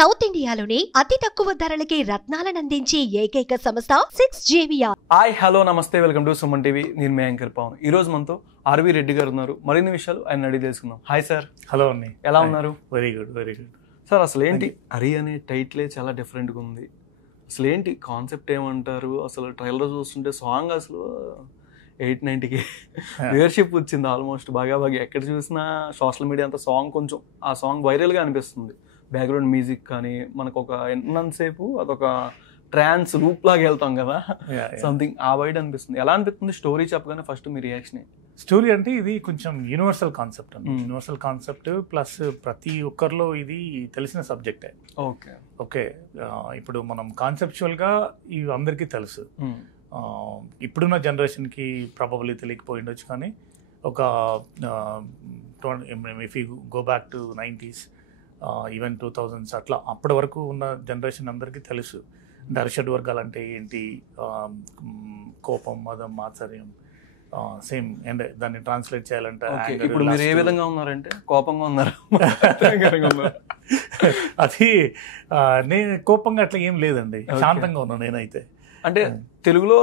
South ఇండియాలోనే అతి తక్కువ ధరలకి రత్నాలనందించే ఏకైక సంస్థ 6JVR. హాయ్ హలో నమస్తే వెల్కమ్ టు సుమన్ టీవీ. నేను మీ యాంకర్ పవన్. ఈ రోజు మనతో ఆర్వి రెడ్డి గారు ఉన్నారు. మరిన్ని విషయాలు ఆయన అడిగి తెలుసుకుందాం. Hi sir. హలో అండి. ఎలా ఉన్నారు? Very good very good sir. అసలు ఏంటి అరి అనే టైటిలే చాలా డిఫరెంట్గా ఉంది. అసలు ఏంటి కాన్సెప్ట్ ఏమంటారు? అసలు ట్రైలర్ చూస్తుంటే సాంగ్ అసలు 890K వ్యూవర్షిప్ వచ్చింది ఆల్మోస్ట్. బాగా ఎక్కడ చూసినా సోషల్ మీడియా అంతా సాంగ్ కొంచెం ఆ సాంగ్ వైరల్గా అనిపిస్తుంది. బ్యాక్గ్రౌండ్ మ్యూజిక్ కానీ మనకు ఒక ఎంతసేపు అదొక ట్రాన్స్ లూప్ లాగా వెళ్తాం కదా, సంథింగ్ ఆ వైడ్ అనిపిస్తుంది. ఎలా అనిపిస్తుంది స్టోరీ చెప్పగానే ఫస్ట్ మీ రియాక్షన్? స్టోరీ అంటే ఇది కొంచెం యూనివర్సల్ కాన్సెప్ట్ అండి. యూనివర్సల్ కాన్సెప్ట్ ప్లస్ ప్రతి ఒక్కరిలో ఇది తెలిసిన సబ్జెక్టే. ఓకే ఓకే ఇప్పుడు మనం కాన్సెప్చువల్గా ఇవి అందరికీ తెలుసు. ఇప్పుడున్న జనరేషన్కి ప్రాబబ్లీ తెలియకపోయి ఉండొచ్చు, కానీ ఒక if you go back to 90s even 2000s అట్లా అప్పటి వరకు ఉన్న జనరేషన్ అందరికీ తెలుసు. అంటే అరిషడ్ వర్గాలు అంటే ఏంటి, కోపం, మదం, మాత్సర్యం, సేమ్. అండ్ దాన్ని ట్రాన్స్లేట్ చేయాలంటే ఇప్పుడు మీరు ఏ విధంగా ఉన్నారంటే కోపంగా ఉన్నారు. అది నేను కోపంగా అట్లా ఏం లేదండి, శాంతంగా ఉన్నాను నేనైతే. అంటే తెలుగులో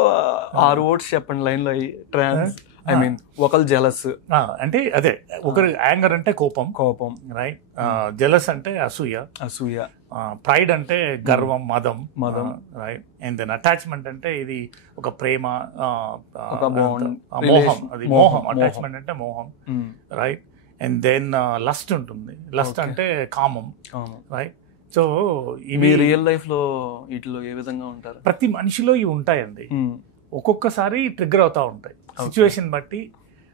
6 words చెప్పండి లైన్లో. ట్రాన్స్ ఐ మీన్ ఒకళ్ళు జెలస్ అంటే అదే, ఒకరు యాంగర్ అంటే కోపం, రైట్. జెలస్ అంటే అసూయ. ప్రైడ్ అంటే గర్వం, మదం, రైట్. అండ్ దెన్ అటాచ్మెంట్ అంటే ఇది ఒక ప్రేమ, మోహం. అది మోహం. అటాచ్మెంట్ అంటే మోహం, రైట్. అండ్ దెన్ లస్ట్ ఉంటుంది. లస్ట్ అంటే కామం, రైట్. సో ఇవి రియల్ లైఫ్ లో వీటిలో ఏ విధంగా ఉంటారు? ప్రతి మనిషిలో ఇవి ఉంటాయండి. ఒక్కొక్కసారి ట్రిగ్గర్ అవుతూ ఉంటాయి సిచ్యువేషన్ బట్టి,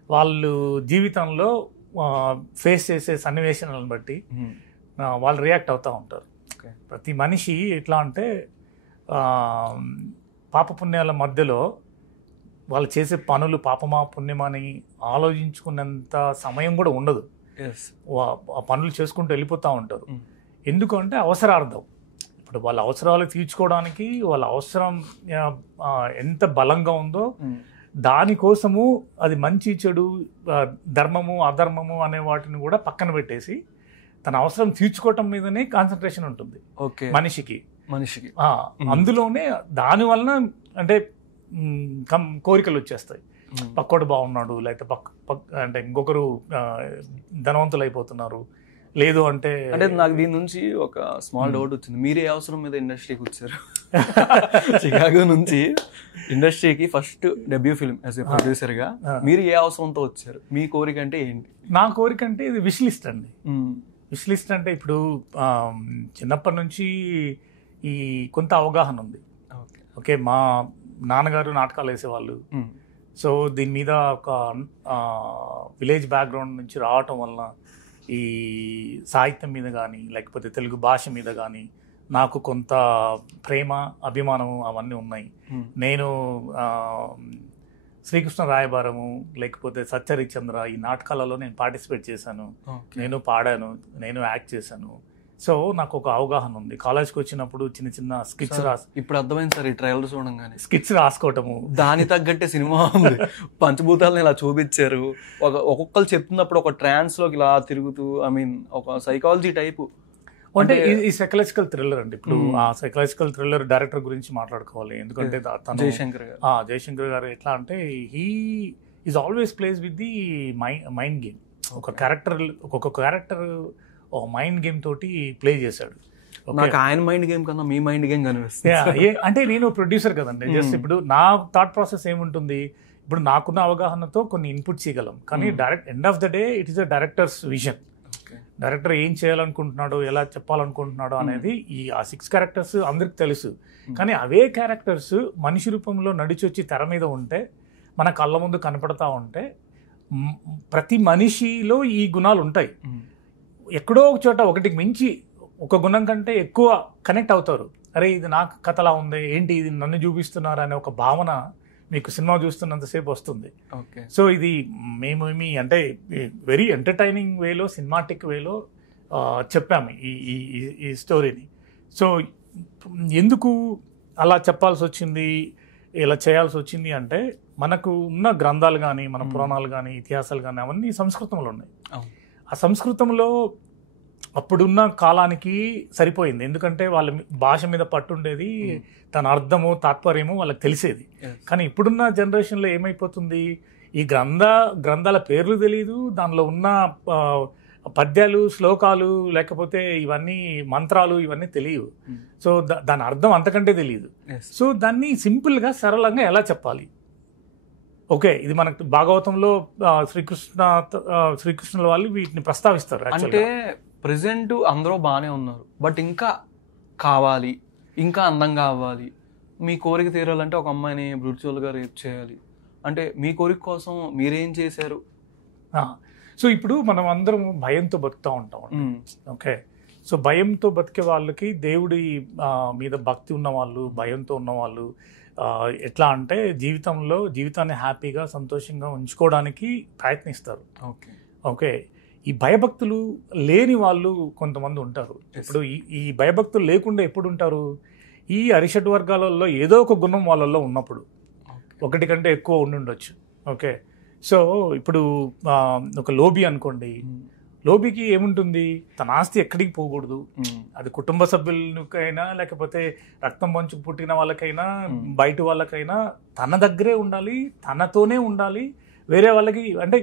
వాళ్ళు జీవితంలో ఫేస్ చేసే సన్నివేశాలను బట్టి వాళ్ళు రియాక్ట్ అవుతూ ఉంటారు. ప్రతి మనిషి ఎట్లా అంటే పాపపుణ్యాల మధ్యలో వాళ్ళు చేసే పనులు పాపమా పుణ్యమా అని ఆలోచించుకున్నంత సమయం కూడా ఉండదు. ఆ పనులు చేసుకుంటూ వెళ్ళిపోతూ ఉంటారు. ఎందుకంటే అవసరార్థం. ఇప్పుడు వాళ్ళ అవసరాలు తీర్చుకోవడానికి వాళ్ళ అవసరం ఎంత బలంగా ఉందో దానికోసము అది మంచి చెడు, ధర్మము అధర్మము అనే వాటిని కూడా పక్కన పెట్టేసి తన అవసరం తీర్చుకోవటం మీదనే కాన్సన్ట్రేషన్ ఉంటుంది మనిషికి. అందులోనే దాని వలన అంటే కోరికలు వచ్చేస్తాయి. పక్కోడు బాగున్నాడు, లేకపోతే అంటే ఇంకొకరు ధనవంతులు అయిపోతున్నారు, లేదు అంటే నాకు దీని నుంచి ఒక స్మాల్ డౌట్ వచ్చింది. మీరు ఏ అవసరం మీద ఇండస్ట్రీకి వచ్చారు? చికాగో నుంచి ఇండస్ట్రీకి first debut film as a producer గా మీరు ఏ అవసరంతో వచ్చారు? మీ కోరిక అంటే ఏంటి? నా కోరిక అంటే ఇది విష్ లిస్ట్ అండి. విష్ లిస్ట్ అంటే ఇప్పుడు చిన్నప్పటి నుంచి ఈ కొంత అవగాహన ఉంది. ఓకే, మా నాన్నగారు నాటకాలు వేసేవాళ్ళు. సో దీని మీద ఒక విలేజ్ బ్యాక్గ్రౌండ్ నుంచి రావటం వలన ఈ సాహిత్యం మీద కానీ లేకపోతే తెలుగు భాష మీద కానీ నాకు కొంత ప్రేమ, అభిమానము అవన్నీ ఉన్నాయి. నేను శ్రీకృష్ణ రాయబారము లేకపోతే సత్యహరిశ్చంద్ర ఈ నాటకాలలో నేను పార్టిసిపేట్ చేశాను. నేను పాడాను, నేను యాక్ట్ చేశాను. సో నాకు ఒక అవగాహన ఉంది. కాలేజ్కి వచ్చినప్పుడు చిన్న చిన్న స్కిట్స్ ఇప్పుడు అర్థమైంది సార్. ఈ ట్రయల్ చూడంగానే స్కిట్స్ రాసుకోవటము, దాని తగ్గట్టే సినిమా ఉంది. పంచభూతాలను ఇలా చూపించారు. ఒక్కొక్కరు చెప్తున్నప్పుడు ఒక ట్రాన్స్ లోకి ఇలా తిరుగుతూ, ఐ మీన్ ఒక సైకాలజీ టైపు. అంటే ఈ సైకలాజికల్ థ్రిల్లర్ అండి. ఇప్పుడు ఆ సైకలాజికల్ థ్రిల్లర్ డైరెక్టర్ గురించి మాట్లాడుకోవాలి. ఎందుకంటే జయశంకర్ గారు ఎట్లా అంటే he is always place with the mind game. ఒక్కొక్క క్యారెక్టర్ ఒక మైండ్ గేమ్ తోటి ప్లే చేశాడు. నాకు ఆయన మైండ్ గేమ్ కన్నా మీ మైండ్ గేమ్ కనిపిస్తుంది. అంటే నేను ప్రొడ్యూసర్ కదండి. జస్ట్ ఇప్పుడు నా థాట్ ప్రాసెస్ ఏముంటుంది, ఇప్పుడు నాకున్న అవగాహనతో కొన్ని ఇన్పుట్స్ ఇవ్వగలం, కానీ end of the day it is the directors vision. Director ఏం చేయాలనుకుంటున్నాడో, ఎలా చెప్పాలనుకుంటున్నాడో అనేది ఆ 6 క్యారెక్టర్స్ అందరికి తెలుసు. కానీ అవే క్యారెక్టర్స్ మనిషి రూపంలో నడిచొచ్చి తెర మీద ఉంటే, మన కళ్ళ ముందు కనపడతా ఉంటే, ప్రతి మనిషిలో ఈ గుణాలు ఉంటాయి. ఎక్కడో ఒక చోట ఒకటికి మించి ఒక గుణం కంటే ఎక్కువ కనెక్ట్ అవుతారు. అరే ఇది నాకు కథలా ఉంది, ఏంటి ఇది నన్ను చూపిస్తున్నారు అనే ఒక భావన మీకు సినిమా చూస్తున్నంతసేపు వస్తుంది. సో ఇది మేమేమి అంటే వెరీ ఎంటర్టైనింగ్ వేలో, సినిమాటిక్ వేలో చెప్పాము ఈ స్టోరీని. సో ఎందుకు అలా చెప్పాల్సి వచ్చింది, ఇలా చేయాల్సి వచ్చింది అంటే, మనకు ఉన్న గ్రంథాలు కానీ, మన పురాణాలు కానీ, ఇతిహాసాలు కానీ అవన్నీ సంస్కృతంలో ఉన్నాయి. ఆ సంస్కృతంలో అప్పుడున్న కాలానికి సరిపోయింది. ఎందుకంటే వాళ్ళ భాష మీద పట్టుండేది, తన అర్థము తాత్పర్యము వాళ్ళకి తెలిసేది. కానీ ఇప్పుడున్న జనరేషన్లో ఏమైపోతుంది, ఈ గ్రంథాల పేర్లు తెలియదు, దానిలో ఉన్న పద్యాలు, శ్లోకాలు, లేకపోతే ఇవన్నీ మంత్రాలు ఇవన్నీ తెలియవు. సో దాని అర్థం అంతకంటే తెలియదు. సో దాన్ని సింపుల్గా సరళంగా ఎలా చెప్పాలి? ఓకే, ఇది మనకు భాగవతంలో శ్రీకృష్ణుల వాళ్ళు వీటిని ప్రస్తావిస్తారు. అంటే ప్రెసెంట్ అందరూ బాగానే ఉన్నారు, బట్ ఇంకా కావాలి, ఇంకా అందంగా అవ్వాలి, మీ కోరిక తీరాలంటే ఒక అమ్మాయిని బ్రూచువల్గా రేప్ చేయాలి అంటే మీ కోరిక కోసం మీరేం చేశారు? సో ఇప్పుడు మనం అందరం భయంతో బతుకుతూ ఉంటాం. ఓకే, సో భయంతో బతికే వాళ్ళకి దేవుడి మీద భక్తి ఉన్న వాళ్ళు, భయంతో ఉన్నవాళ్ళు ఎట్లా అంటే జీవితాన్ని హ్యాపీగా సంతోషంగా ఉంచుకోవడానికి ప్రయత్నిస్తారు. ఓకే, ఈ భయభక్తులు లేని వాళ్ళు కొంతమంది ఉంటారు. ఇప్పుడు ఈ భయభక్తులు లేకుండా ఎప్పుడు ఉంటారు? ఈ అరిషడ్ వర్గాలలో ఏదో ఒక గుణం వాళ్ళల్లో ఉన్నప్పుడు, ఒకటి కంటే ఎక్కువ ఉండుండొచ్చు. ఓకే, సో ఇప్పుడు ఒక లోబి అనుకోండి, లోబికి ఏముంటుంది, తన ఆస్తి ఎక్కడికి పోకూడదు. అది కుటుంబ సభ్యులకైనా, లేకపోతే రక్తం పంచుకు పుట్టిన వాళ్ళకైనా, బయట వాళ్ళకైనా తన దగ్గరే ఉండాలి, తనతోనే ఉండాలి. వేరే వాళ్ళకి అంటే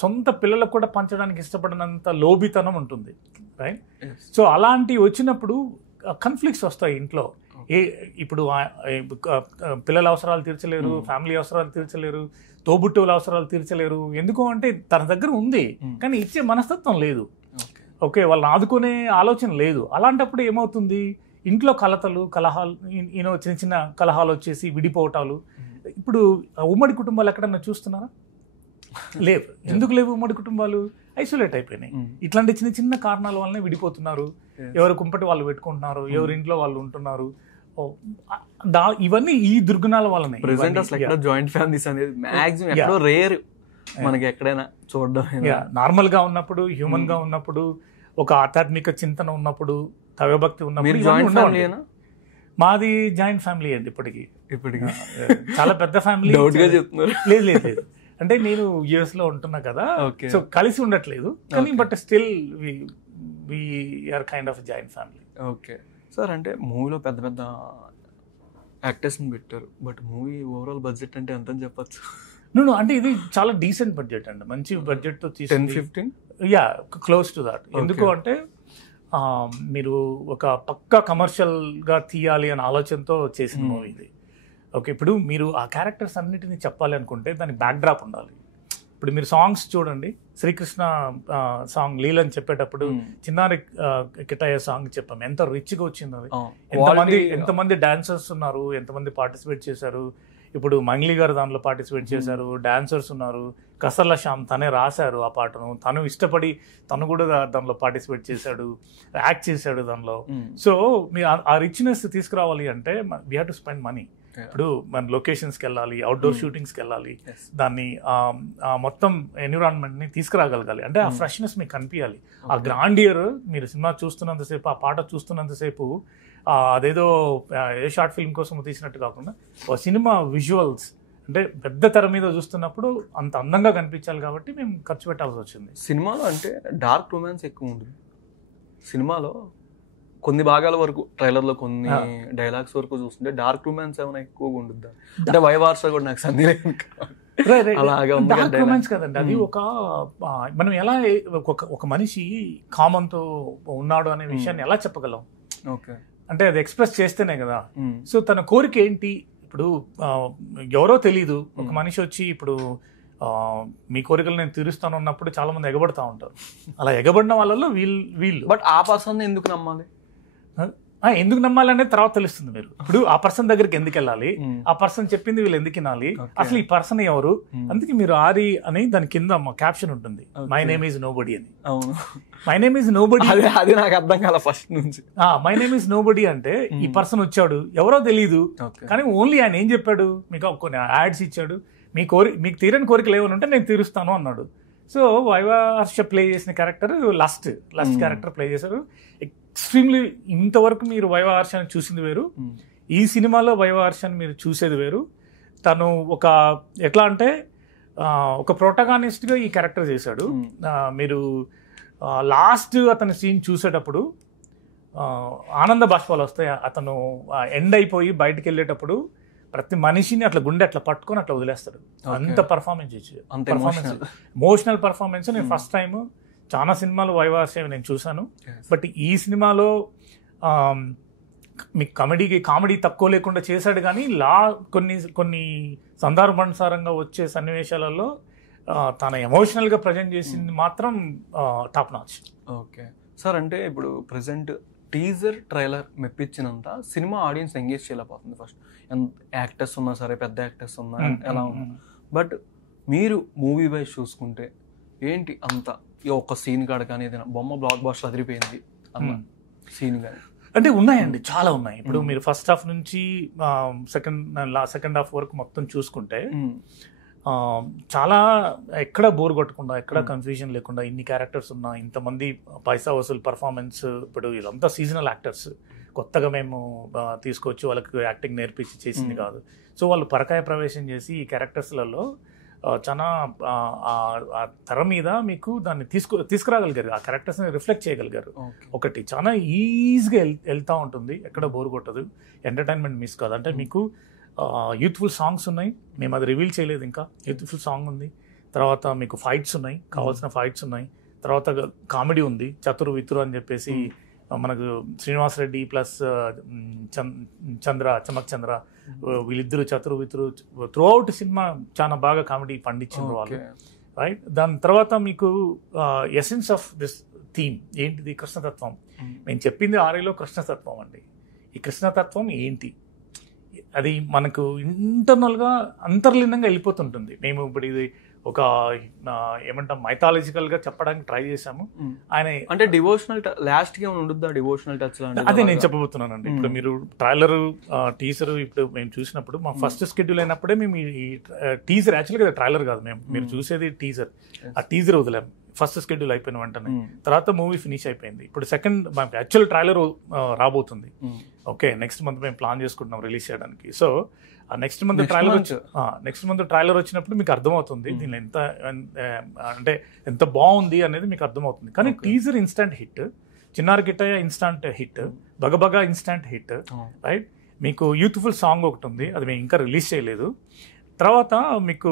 సొంత పిల్లలకు కూడా పంచడానికి ఇష్టపడినంత లోబితనం ఉంటుంది, రైట్? సో అలాంటివి వచ్చినప్పుడు కాన్ఫ్లిక్ట్స్ వస్తాయి ఇంట్లో. ఇప్పుడు పిల్లల అవసరాలు తీర్చలేరు, ఫ్యామిలీ అవసరాలు తీర్చలేరు, తోబుట్టువుల అవసరాలు తీర్చలేరు. ఎందుకు అంటే తన దగ్గర ఉంది కానీ ఇచ్చే మనస్తత్వం లేదు. ఓకే, వాళ్ళని ఆదుకునే ఆలోచన లేదు. అలాంటప్పుడు ఏమవుతుంది, ఇంట్లో కలహాలు చిన్న చిన్న కలహాలు వచ్చేసి విడిపోవటాలు. ఇప్పుడు ఉమ్మడి కుటుంబాలు ఎక్కడన్నా చూస్తున్నారా? లేవు. ఎందుకు లేవు? ఉమ్మడి కుటుంబాలు ఐసోలేట్ అయిపోయినాయి. ఇట్లాంటి చిన్న చిన్న కారణాల వల్లనే విడిపోతున్నారు. ఎవరు కుంపటి వాళ్ళు పెట్టుకుంటున్నారు, ఎవరి ఇంట్లో వాళ్ళు ఉంటున్నారు. ఇవన్నీ ఈ దుర్గుణాల వల్లనే. జాయింట్ ఫ్యామిలీస్ అనేది మాక్సిమం ఎక్కడో రేర్ మనకి ఎక్కడైనా చూడడం. నార్మల్ గా ఉన్నప్పుడు, హ్యూమన్ గా ఉన్నప్పుడు, ఒక ఆధ్యాత్మిక చింతన ఉన్నప్పుడు, దైవభక్తి ఉన్నప్పుడు. మాది జాయింట్ ఫ్యామిలీ అండి ఇప్పటికి. చాలా పెద్ద ఫ్యామిలీ. లేదు, అంటే నేను యుఎస్ లో ఉంటున్నా కదా, సో కలిసి ఉండట్లేదు కానీ, but still we are kind of joint family. Okay sir, అంటే మూవీలో పెద్ద పెద్ద యాక్టర్స్ని పెట్టారు, బట్ మూవీ ఓవరాల్ బడ్జెట్ అంటే ఎంత అని చెప్పచ్చు? అంటే ఇది చాలా డీసెంట్ బడ్జెట్ అండి, మంచి బడ్జెట్ తో తీసి 10-15 క్లోజ్ టు దాట్. ఎందుకు అంటే మీరు ఒక పక్కా కమర్షియల్ గా తీయాలి అనే ఆలోచనతో చేసిన మూవీ ఇది. ఓకే, ఇప్పుడు మీరు ఆ క్యారెక్టర్స్ అన్నిటిని చెప్పాలి అనుకుంటే దాని బ్యాక్ డ్రాప్ ఉండాలి. ఇప్పుడు మీరు సాంగ్స్ చూడండి, శ్రీకృష్ణ సాంగ్ లీలని చెప్పేటప్పుడు చిన్నారి కిటయ్య సాంగ్ చెప్పాము, ఎంత రిచ్గా వచ్చింది అది. ఎంతమంది డాన్సర్స్ ఉన్నారు, ఎంతమంది పార్టిసిపేట్ చేశారు. ఇప్పుడు మంగ్లీ గారు దానిలో పార్టిసిపేట్ చేశారు, డాన్సర్స్ ఉన్నారు. కసర్ల శ్యామ్ తనే రాశారు ఆ పాటను, తను ఇష్టపడి తను కూడా దానిలో పార్టిసిపేట్ చేశాడు, యాక్ట్ చేశాడు దానిలో. సో మీ ఆ రిచ్నెస్ తీసుకురావాలి అంటే we have to spend money. ఇప్పుడు మన లొకేషన్స్కి వెళ్ళాలి, అవుట్డోర్ షూటింగ్స్కి వెళ్ళాలి, దాన్ని మొత్తం ఎన్విరాన్మెంట్ని తీసుకురాగలగాలి. అంటే ఆ ఫ్రెష్నెస్ మీకు కనిపించాలి. ఆ గ్రాండియర్ మీరు సినిమా చూస్తున్నంతసేపు, ఆ పాట చూస్తున్నంతసేపు అదేదో ఏ షార్ట్ ఫిల్మ్ కోసం తీసినట్టు కాకుండా సినిమా విజువల్స్ అంటే పెద్ద తెర మీద చూస్తున్నప్పుడు అంత అందంగా కనిపించాలి కాబట్టి మేము ఖర్చు పెట్టాల్సి వచ్చింది. సినిమాలో అంటే డార్క్ రొమాన్స్ ఎక్కువ ఉంటుంది. సినిమాలో కొన్ని భాగాల వరకు, ట్రైలర్లో కొన్ని డైలాగ్స్ వరకు చూస్తుంటే డార్క్ రొమాన్స్ ఏమైనా ఎక్కువగా ఉంటుంది. అంటే వైవార్స కూడా నాకు సందేహం డార్క్ రొమాన్స్ కదండి అది. మనం ఎలా ఒక మనిషి కామంతో ఉన్నాడు అనే విషయాన్ని ఎలా చెప్పగలం? ఓకే, అంటే అది ఎక్స్ప్రెస్ చేస్తేనే కదా. సో తన కోరిక ఏంటి? ఇప్పుడు ఎవరో తెలీదు, ఒక మనిషి వచ్చి ఇప్పుడు మీ కోరికలు నేను తీరుస్తాను అన్నప్పుడు చాలా మంది ఎగబడతా ఉంటారు. అలా ఎగబడిన వాళ్ళలో వీళ్ళు బట్ ఆ పర్సన్ ఎందుకు నమ్మాలి? ఎందుకు నమ్మాలనేది తర్వాత తెలుస్తుంది. మీరు ఇప్పుడు ఆ పర్సన్ దగ్గరికి ఎందుకు వెళ్ళాలి, ఆ పర్సన్ చెప్పింది వీళ్ళు ఎందుకు వినాలి, అసలు ఈ పర్సన్ ఎవరు? అందుకే మీరు ఆరి అని దాని కింద క్యాప్షన్ ఉంటుంది, మై నేమ్ ఈజ్ నోబడీ అని. మై నేమ్ ఈజ్ నోబడీ, అది నాకు అర్థం కాల ఫస్ట్ నుంచి. మై నేమ్ ఈజ్ నోబడీ అంటే ఈ పర్సన్ వచ్చాడు, ఎవరో తెలియదు, కానీ ఓన్లీ ఆయన ఏం చెప్పాడు, మీకు కొన్ని యాడ్స్ ఇచ్చాడు, మీకు తీరని కోరికలు ఏమైనా ఉంటే నేను తీరుస్తాను అన్నాడు. సో వైవార్ష ప్లే చేసిన క్యారెక్టర్ లస్ట్ క్యారెక్టర్ ప్లే చేశారు. ఎక్స్ట్రీమ్లీ ఇంతవరకు మీరు వైవార్షాన్ని చూసింది వేరు, ఈ సినిమాలో వైవార్షాన్ని మీరు చూసేది వేరు. తను ఒక ఎట్లా అంటే ఒక ప్రొటగానిస్ట్గా ఈ క్యారెక్టర్ చేశాడు. మీరు లాస్ట్ అతని సీన్ చూసేటప్పుడు ఆనంద బాష్పాలు వస్తాయి. అతను ఎండ్ అయిపోయి బయటకు వెళ్ళేటప్పుడు ప్రతి మనిషిని అట్లా గుండె అట్లా పట్టుకొని అట్లా వదిలేస్తాడు. అంత పర్ఫార్మెన్స్ ఎమోషనల్ పర్ఫార్మెన్స్. నేను ఫస్ట్ టైం చాలా సినిమాలు వైవాసేవి నేను చూశాను, బట్ ఈ సినిమాలో మీకు కామెడీ తక్కువ లేకుండా చేశాడు. కానీ కొన్ని సందర్భానుసారంగా వచ్చే సన్నివేశాలలో తన ఎమోషనల్గా ప్రజెంట్ చేసింది మాత్రం టాప్ నాచ్. ఓకే సార్, అంటే ఇప్పుడు ప్రజెంట్ టీజర్ ట్రైలర్ మెప్పించినంత సినిమా ఆడియన్స్ ఎంగేజ్ చేయలేకపోతుంది. ఫస్ట్ యాక్టర్స్ ఉన్నా సరే, పెద్ద యాక్టర్స్ ఉన్నా ఎలా ఉన్నా, బట్ మీరు మూవీ వైజ్ చూసుకుంటే ఏంటి అంత ఒక సీన్ కాడ కానీ ఏదైనా బొమ్మ బ్లాక్ బాస్టర్ అదిరిపోయింది అన్న సీన్ కానీ? అంటే ఉన్నాయండి, చాలా ఉన్నాయి. ఇప్పుడు మీరు ఫస్ట్ హాఫ్ నుంచి సెకండ్ హాఫ్ వరకు మొత్తం చూసుకుంటే చాలా ఎక్కడ బోర్ కొట్టకుండా, ఎక్కడ కన్ఫ్యూజన్ లేకుండా, ఇన్ని క్యారెక్టర్స్ ఉన్నా, ఇంతమంది పైసా వసూలు పర్ఫార్మెన్స్. ఇప్పుడు వీళ్ళంతా సీజనల్ యాక్టర్స్, కొత్తగా మేము తీసుకొచ్చి వాళ్ళకి యాక్టింగ్ నేర్పించి చేసింది కాదు. సో వాళ్ళు పరకాయ ప్రవేశం చేసి ఈ క్యారెక్టర్స్లలో చాలా తెర మీద మీకు దాన్ని తీసుకురాగలిగారు, ఆ క్యారెక్టర్స్ని రిఫ్లెక్ట్ చేయగలిగారు. ఒకటి చాలా ఈజీగా వెళ్తూ ఉంటుంది, ఎక్కడ బోర్ కొట్టదు, ఎంటర్టైన్మెంట్ మిస్ కాదు. అంటే మీకు యూత్ఫుల్ సాంగ్స్ ఉన్నాయి, మేము అది రివీల్ చేయలేదు ఇంకా. యూత్ఫుల్ సాంగ్ ఉంది, తర్వాత మీకు ఫైట్స్ ఉన్నాయి, కావాల్సిన ఫైట్స్ ఉన్నాయి, తర్వాత కామెడీ ఉంది. చతురు వితురు అని చెప్పేసి మనకు శ్రీనివాస్ రెడ్డి ప్లస్ చమక్ చంద్ర వీళ్ళిద్దరు చతురు వితురు త్రూ అవుట్ సినిమా చాలా బాగా కామెడీ పండించారు వాళ్ళు, రైట్. దాని తర్వాత మీకు ఎసెన్స్ ఆఫ్ దిస్ థీమ్ ఏంటిది? కృష్ణతత్వం. నేను చెప్పింది ఆరేలో కృష్ణతత్వం అండి. ఈ కృష్ణతత్వం ఏంటి? అది మనకు ఇంటర్నల్గా అంతర్లీనంగా వెళ్ళిపోతుంటుంది. మేము ఇప్పుడు ఇది ఒక ఏమంటాం మైథాలజికల్గా చెప్పడానికి ట్రై చేసాము. ఆయన అంటే డివోషనల్ లాస్ట్ గా ఉండుద్దా డివోషనల్ టచ్? అదే నేను చెప్పబోతున్నానండి. ఇప్పుడు మీరు ట్రైలర్ టీజర్ ఇప్పుడు మేము చూసినప్పుడు మా ఫస్ట్ షెడ్యూల్ అయినప్పుడే మేము ఈ టీజర్, యాక్చువల్గా ట్రైలర్ కాదు, మేము మీరు చూసేది టీజర్. ఆ టీజర్ వదిలేము ఫస్ట్ షెడ్యూల్ అయిపోయిన వెంటనే. తర్వాత మూవీ ఫినిష్ అయిపోయింది. ఇప్పుడు సెకండ్ యాక్చువల్ ట్రైలర్ రాబోతుంది. ఓకే, నెక్స్ట్ మంత్ మేము ప్లాన్ చేసుకుంటున్నాం రిలీజ్ చేయడానికి. సో ఆ నెక్స్ట్ మంత్ ట్రైలర్ వచ్చినప్పుడు మీకు అర్థమవుతుంది దీనిలో ఎంత బాగుంది అనేది మీకు అర్థమవుతుంది. కానీ టీజర్ ఇన్స్టంట్ హిట్, చిన్నారి గిట్టయ్య ఇన్స్టంట్ హిట్, బగబగా ఇన్స్టంట్ హిట్, రైట్. మీకు యూత్ఫుల్ సాంగ్ ఒకటి ఉంది, అది మేము ఇంకా రిలీజ్ చేయలేదు. తర్వాత మీకు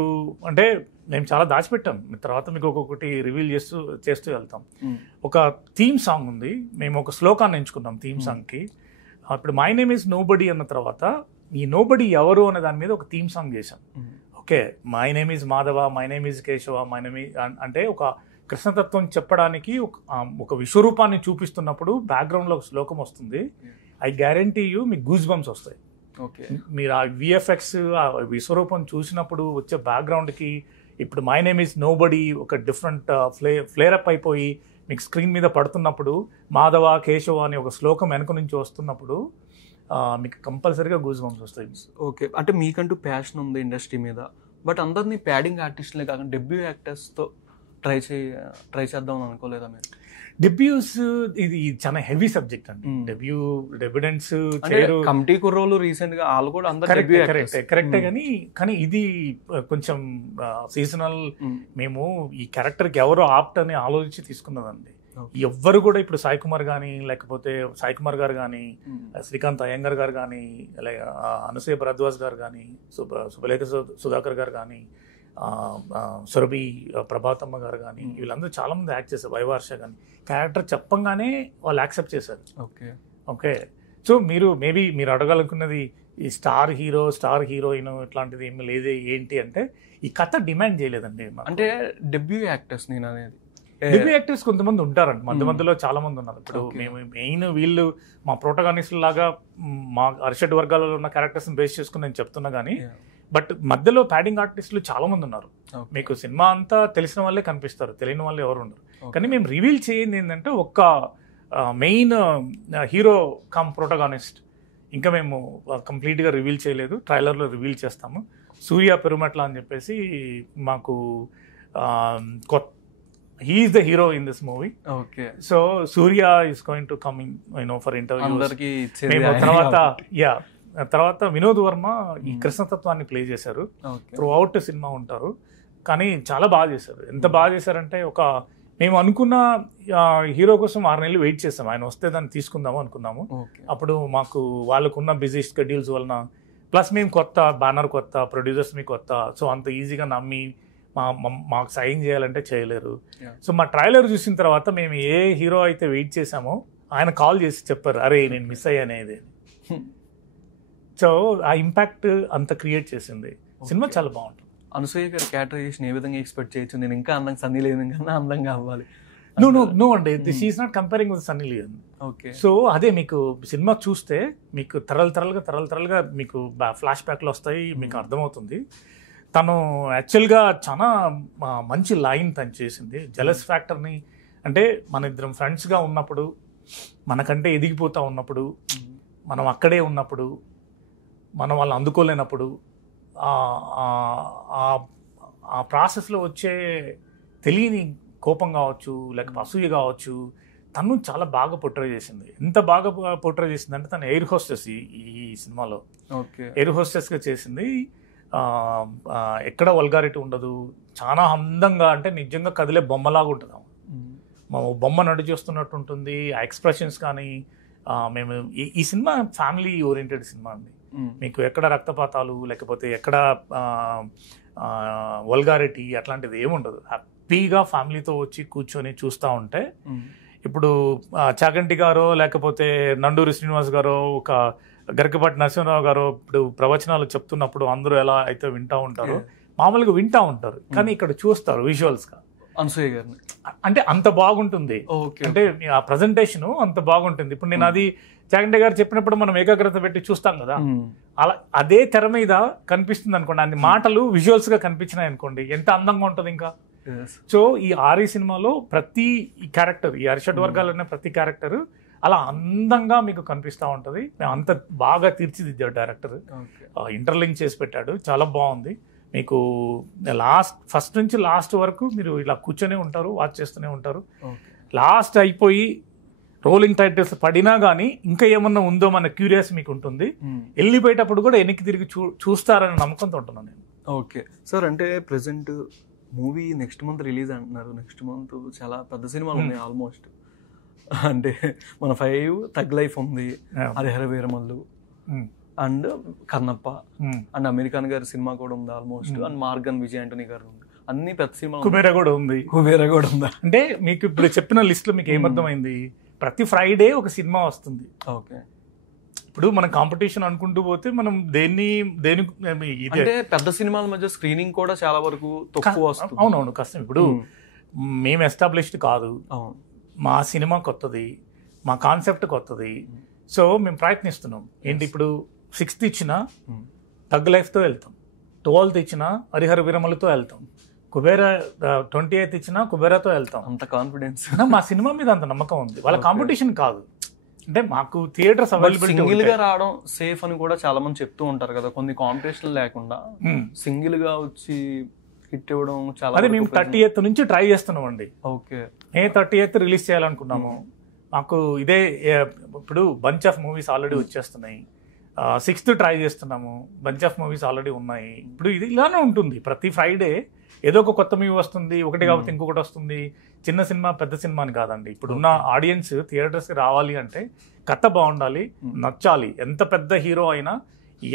అంటే మేము చాలా దాచిపెట్టాం, తర్వాత మీకు ఒక్కొక్కటి రివీల్ చేస్తూ వెళ్తాం. ఒక థీమ్ సాంగ్ ఉంది, మేము ఒక శ్లోకాన్ని ఎంచుకున్నాం థీమ్ సాంగ్కి. ఇప్పుడు మై నేమ్ ఈజ్ నోబడీ అన్న తర్వాత ఈ నోబడీ ఎవరు అనే దాని మీద ఒక థీమ్ సాంగ్ చేశాం. Okay, my name is Madhava, my name is Keshava, my name అంటే ఒక కృష్ణతత్వం చెప్పడానికి ఒక విశ్వరూపాన్ని చూపిస్తున్నప్పుడు బ్యాక్గ్రౌండ్లో ఒక శ్లోకం వస్తుంది. ఐ గ్యారంటీ యూ మీకు గూస్ బంప్స్ వస్తాయి. మీరు ఆ విఎఫ్ఎక్స్ ఆ విశ్వరూపం చూసినప్పుడు వచ్చే బ్యాక్గ్రౌండ్కి ఇప్పుడు మై నేమ్ ఈజ్ నోబడీ ఒక డిఫరెంట్ ఫ్లేరప్ అయిపోయి మీకు స్క్రీన్ మీద పడుతున్నప్పుడు మాధవ కేశవ అని ఒక శ్లోకం వెనుక నుంచి వస్తున్నప్పుడు మీకు కంపల్సరీగా గూస్ బంప్స్ వస్తాయి. ఓకే, అంటే మీకంటూ ప్యాషన్ ఉంది ఇండస్ట్రీ మీద, బట్ అందరినీ ప్యాడింగ్ ఆర్టిస్టులే కాకుండా డెబ్యూ యాక్టర్స్తో ట్రై చేద్దాం అనుకోలేదా మీరు? డెబ్యూస్ ఇది చాలా హెవీ సబ్జెక్ట్ అండి. డెబ్యూడెంట్స్ కమిటీ కుర్రోలు రీసెంట్ గా వాళ్ళు కూడా కరెక్టే, కానీ ఇది కొంచెం సీజనల్. మేము ఈ క్యారెక్టర్ కి ఎవరు ఆప్ట్ అని ఆలోచించి తీసుకున్నదండి. ఎవ్వరు కూడా ఇప్పుడు సాయి కుమార్ కానీ, లేకపోతే సాయి కుమార్ గారు కానీ, శ్రీకాంత్ అయ్యంగర్ గారు కానీ, అనసూయ భరద్వాజ్ గారు కానీ, సుబలేఖ సుధాకర్ గారు కానీ, సురభి ప్రభాతమ్మ గారు కానీ, వీళ్ళందరూ చాలా మంది యాక్ట్ చేశారు. వైవార్ష కానీ క్యారెక్టర్ చెప్పంగానే వాళ్ళు యాక్సెప్ట్ చేశారు. ఓకే, సో మేబీ మీరు అడగాలనుకున్నది ఈ స్టార్ హీరోయిన్ ఇట్లాంటిది ఏమి లేదు ఏంటి అంటే ఈ కథ డిమాండ్ చేయలేదండి. అంటే డెబ్యూ యాక్టర్స్ నేను అనేది డెబ్యూ యాక్టర్స్ కొంతమంది ఉంటారండి, మధ్యలో చాలా మంది ఉన్నారు. ఇప్పుడు మేము మెయిన్ వీళ్ళు మా ప్రోటగానిస్ట్ లాగా మా అరిషడ్ వర్గాలలో ఉన్న క్యారెక్టర్స్ బేస్ చేసుకుని నేను చెప్తున్నా కానీ, బట్ మధ్యలో ప్యాడింగ్ ఆర్టిస్టులు చాలా మంది ఉన్నారు. మీకు సినిమా అంతా తెలిసిన వాళ్ళే కనిపిస్తారు, తెలియని వాళ్ళు ఎవరు ఉండరు. కానీ మేము రివీల్ చేయండి ఏంటంటే ఒక్క మెయిన్ హీరో కమ్ ప్రోటగానిస్ట్ ఇంకా మేము కంప్లీట్గా రివీల్ చేయలేదు, ట్రైలర్లో రివీల్ చేస్తాము. సూర్య పెరుమట్ల అని చెప్పేసి మాకు he is the hero in this movie. Okay, so Surya is going to come in for interviews. అందరికి తర్వాత వినోద్ వర్మ ఈ కృష్ణతత్వాన్ని ప్లే చేశారు. త్రూ అవుట్ సినిమా ఉంటారు, కానీ చాలా బాగా చేశారు. ఎంత బాగా చేశారంటే ఒక మేము అనుకున్న హీరో కోసం 6 నెలలు వెయిట్ చేస్తాం, ఆయన వస్తే దాన్ని తీసుకుందాము అనుకున్నాము. అప్పుడు మాకు వాళ్ళకున్న బిజీ షెడ్యూల్స్ వలన, ప్లస్ మేము కొత్త బ్యానర్, కొత్త ప్రొడ్యూసర్స్ మీ కొత్త, సో అంత ఈజీగా నమ్మి మాకు సైన్ చేయాలంటే చేయలేరు. సో మా ట్రైలర్ చూసిన తర్వాత మేము ఏ హీరో అయితే వెయిట్ చేసామో ఆయన కాల్ చేసి చెప్పారు, అరే నేను మిస్ అయ్యానేది. సో ఆ ఇంపాక్ట్ అంత క్రియేట్ చేసింది. సినిమా చాలా బాగుంటుంది. అనసూయ గారి క్యారెక్టరైజేషన్ ఏ విధంగా ఎక్స్పెక్ట్ చేయొచ్చు? నేను ఇంకా అందంగా సన్నీ లియోన్ కన్నా అందంగా అవ్వాలి. నో అండి, this is not comparing with Sunny Leone. Okay. So అదే మీకు సినిమా చూస్తే మీకు తరలుగా మీకు ఫ్లాష్ బ్యాక్లు వస్తాయి, మీకు అర్థమవుతుంది. తను యాక్చువల్గా చాలా మంచి లైన్ తను చేసింది. జెలస్ ఫ్యాక్టర్ని, అంటే మన ఇద్దరం ఫ్రెండ్స్గా ఉన్నప్పుడు, మనకంటే ఎదిగిపోతూ ఉన్నప్పుడు, మనం అక్కడే ఉన్నప్పుడు, మనం వాళ్ళని అందుకోలేనప్పుడు, ఆ ప్రాసెస్లో వచ్చే తెలియని కోపం కావచ్చు, లేకపోతే అసూయ కావచ్చు, తను చాలా బాగా పోర్ట్రే చేసింది. ఎంత బాగా పోర్ట్రే చేసింది అంటే తను ఎయిర్ హోస్టెస్ ఈ సినిమాలో. ఎయిర్ హోస్టెస్గా చేసింది. ఎక్కడ వల్గారిటీ ఉండదు, చాలా అందంగా, అంటే నిజంగా కదిలే బొమ్మలాగా ఉంటుంది. మా బొమ్మ నడిచేస్తున్నట్టు ఉంటుంది. ఆ ఎక్స్ప్రెషన్స్ కానీ, మేము ఈ సినిమా ఫ్యామిలీ ఓరియంటెడ్ సినిమా అండి. మీకు ఎక్కడ రక్తపాతాలు, లేకపోతే ఎక్కడ వల్గారిటీ అట్లాంటిది ఏముండదు. హ్యాపీగా ఫ్యామిలీతో వచ్చి కూర్చొని చూస్తూ ఉంటే, ఇప్పుడు చాగంటి గారో లేకపోతే నండూరి శ్రీనివాస్ గారో, ఒక గరికపాటి నరసింహరావు గారు ఇప్పుడు ప్రవచనాలు చెప్తున్నప్పుడు అందరూ ఎలా అయితే వింటూ ఉంటారో, మామూలుగా వింటూ ఉంటారు, కానీ ఇక్కడ చూస్తారు విజువల్స్గా. అనసూయ గారిని అంటే అంత బాగుంటుంది. అంటే ఆ ప్రజెంటేషన్ అంత బాగుంటుంది. ఇప్పుడు నేను అది చాగంటి గారు చెప్పినప్పుడు మనం ఏకాగ్రత పెట్టి చూస్తాం కదా, అలా అదే తెర మీద కనిపిస్తుంది అనుకోండి. అన్ని మాటలు విజువల్స్ గా కనిపించినాయి అనుకోండి, ఎంత అందంగా ఉంటుంది ఇంకా. సో ఈ ఆర్ఈ సినిమాలో ప్రతి క్యారెక్టర్, ఈ అరిషడ్ వర్గాలనే ప్రతి క్యారెక్టర్ అలా అందంగా మీకు కనిపిస్తూ ఉంటుంది. అంత బాగా తీర్చిదిద్దాడు డైరెక్టర్, ఇంటర్లింక్ చేసి పెట్టాడు, చాలా బాగుంది. మీకు ఫస్ట్ నుంచి లాస్ట్ వరకు మీరు ఇలా కూర్చొనే ఉంటారు, వాచ్ చేస్తూనే ఉంటారు. లాస్ట్ అయిపోయి రోలింగ్ టైటిల్స్ పడినా కానీ ఇంకా ఏమన్నా ఉందో మన క్యూరియాసిటీ మీకు ఉంటుంది. వెళ్ళిపోయేటప్పుడు కూడా వెనక్కి తిరిగి చూస్తారనే నమ్మకంతో ఉంటున్నాను నేను. ఓకే సార్, అంటే present movie next month release అంటున్నారు. నెక్స్ట్ మంత్ చాలా పెద్ద సినిమాలు ఉన్నాయి ఆల్మోస్ట్. అంటే మన 5 తగ్ లైఫ్ ఉంది, హరిహర వీరమల్లు అండ్ కన్నప్ప అండ్ అమెరికన్ గారి సినిమా కూడా ఉంది ఆల్మోస్ట్, అండ్ మార్గన్ విజయ్ ఆంటనీ గారు ఉంది. అన్ని పెద్ద సినిమా. కుబేరా కూడా ఉంది. అంటే మీకు ఇప్పుడు చెప్పిన లిస్ట్ లో మీకు ఏమర్థమైంది? ప్రతి ఫ్రైడే ఒక సినిమా వస్తుంది. ఓకే. ఇప్పుడు మనం కాంపిటీషన్ అనుకుంటూ పోతే మనం దేని పెద్ద సినిమాల మధ్య స్క్రీనింగ్ కూడా చాలా వరకు తక్కువ వస్తుంది. అవునవును, కష్టం. ఇప్పుడు మేము ఎస్టాబ్లిష్డ్ కాదు, మా సినిమా కొత్తది, మా కాన్సెప్ట్ కొత్తది. సో మేము ప్రయత్నిస్తున్నాం. ఏంటి, ఇప్పుడు 6th ఇచ్చినా తగ్ లైఫ్తో వెళ్తాం, 12th ఇచ్చినా హరిహర విరమలతో వెళ్తాం, కుబేరా 28th ఇచ్చినా కుబేరాతో వెళ్తాం. అంత కాన్ఫిడెన్స్ మా సినిమా మీద అంత నమ్మకం ఉంది. వాళ్ళ కాంపిటీషన్ కాదు, అంటే మాకు థియేటర్స్ అవైలబిలిటీ. సింగిల్ గా రావడం సేఫ్ అని కూడా చాలా మంది చెప్తూ ఉంటారు కదా, కొన్ని కాంపిటీషన్ లేకుండా సింగిల్ గా వచ్చి హిట్ ఇవ్వడం చాలా. అదే మేము 30th నుంచి ట్రై చేస్తున్నాం అండి. ఓకే. 30th రిలీజ్ చేయాలనుకున్నాము. మాకు ఇదే ఇప్పుడు బంచ్ ఆఫ్ మూవీస్ ఆల్రెడీ వచ్చేస్తున్నాయి. 6th ట్రై చేస్తున్నాము, బంచ్ ఆఫ్ మూవీస్ ఆల్రెడీ ఉన్నాయి. ఇప్పుడు ఇది ఇలానే ఉంటుంది. ప్రతి ఫ్రైడే ఏదో ఒక కొత్త మూవీ వస్తుంది, ఒకటి కాకపోతే ఇంకొకటి వస్తుంది. చిన్న సినిమా పెద్ద సినిమా అని కాదండి. ఇప్పుడున్న ఆడియన్స్ థియేటర్స్కి రావాలి అంటే కథ బాగుండాలి, నచ్చాలి. ఎంత పెద్ద హీరో అయినా,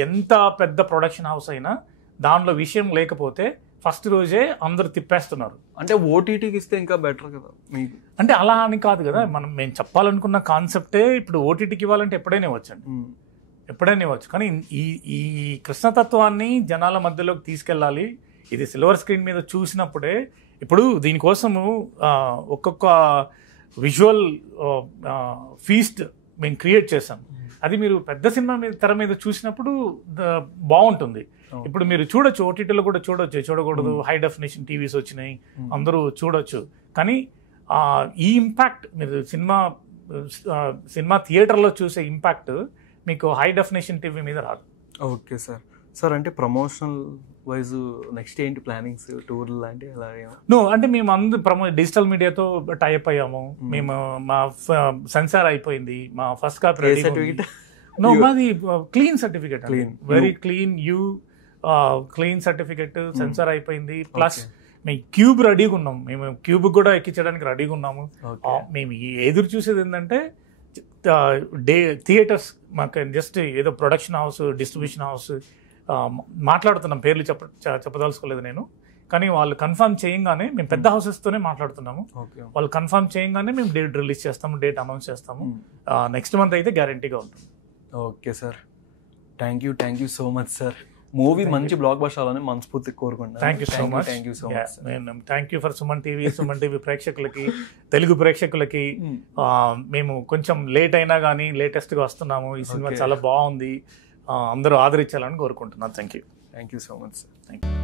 ఎంత పెద్ద ప్రొడక్షన్ హౌస్ అయినా, దానిలో విషయం లేకపోతే ఫస్ట్ రోజే అందరు తిప్పేస్తున్నారు. అంటే ఓటీటీకి ఇస్తే ఇంకా బెటర్ కదా మీకు. అంటే అలా అని కాదు కదా, మేము చెప్పాలనుకున్న కాన్సెప్టే ఇప్పుడు ఓటీటీకి ఇవ్వాలంటే ఎప్పుడైనా ఇవ్వచ్చండి, ఎప్పుడైనా ఇవ్వచ్చు. కానీ ఈ కృష్ణతత్వాన్ని జనాల మధ్యలోకి తీసుకెళ్ళాలి. ఇది సిల్వర్ స్క్రీన్ మీద చూసినప్పుడే. ఇప్పుడు దీనికోసము ఒక్కొక్క విజువల్ ఫీస్ట్ మేము క్రియేట్ చేసాం. అది మీరు పెద్ద సినిమా మీద తెర మీద చూసినప్పుడు బాగుంటుంది. ఇప్పుడు మీరు చూడొచ్చు, ఓటీటీలో కూడా చూడొచ్చు, చూడకూడదు, హై డెఫినేషన్ టీవీస్ వచ్చినాయి, అందరూ చూడొచ్చు. కానీ ఈ ఇంపాక్ట్ మీరు సినిమా థియేటర్లో చూసే ఇంపాక్ట్ మీకు హై డెఫినేషన్ టీవీ మీద రాదు. Okay sir. సార్ అంటే ప్రమోషనల్ వైజ్ నెక్స్ట్ ఏంటి ప్లానింగ్స్, టూర్లు లాంటి అలా? అంటే మేము అందరూ డిజిటల్ మీడియాతో టైప్ అయ్యాము. మేము మా సెన్సార్ అయిపోయింది, మా ఫస్ట్ కాపీ సర్టిఫికేట్. మాది clean certificate, very clean clean certificate, censor అయిపోయింది. ప్లస్ మేము క్యూబ్ రెడీగా ఉన్నాం, మేము క్యూబ్ కూడా ఎక్కించడానికి రెడీగా ఉన్నాము. మేము ఎదురు చూసేది ఏంటంటే థియేటర్స్ మాకు జస్ట్ ఏదో ప్రొడక్షన్ హౌస్, డిస్ట్రిబ్యూషన్ హౌస్ మాట్లాడుతున్నాం, పేర్లు చెప్పదలుచుకోలేదు నేను, కానీ వాళ్ళు కన్ఫర్మ్ చేయంగానే మేము పెద్ద హౌసెస్తోనే మాట్లాడుతున్నాము. వాళ్ళు కన్ఫర్మ్ చేయంగానే మేము డేట్ రిలీజ్ చేస్తాము, డేట్ అనౌన్స్ చేస్తాము. నెక్స్ట్ మంత్ అయితే గ్యారంటీగా ఉంటుంది. Okay sir, thank you so much sir. Movie మంచి బ్లాక్ బస్టర్ అవ్వాలని మనస్ఫూర్తిగా కోరుకుంటున్నాను. Thank you so much. Thank you for Suman TV ప్రేక్షకులకి, తెలుగు ప్రేక్షకులకి. మేము కొంచెం లేట్ అయినా కానీ లేటెస్ట్గా వస్తున్నాము. ఈ సినిమా చాలా బాగుంది, అందరూ ఆదరించాలని కోరుకుంటున్నాను. Thank you so much sir. Thank you.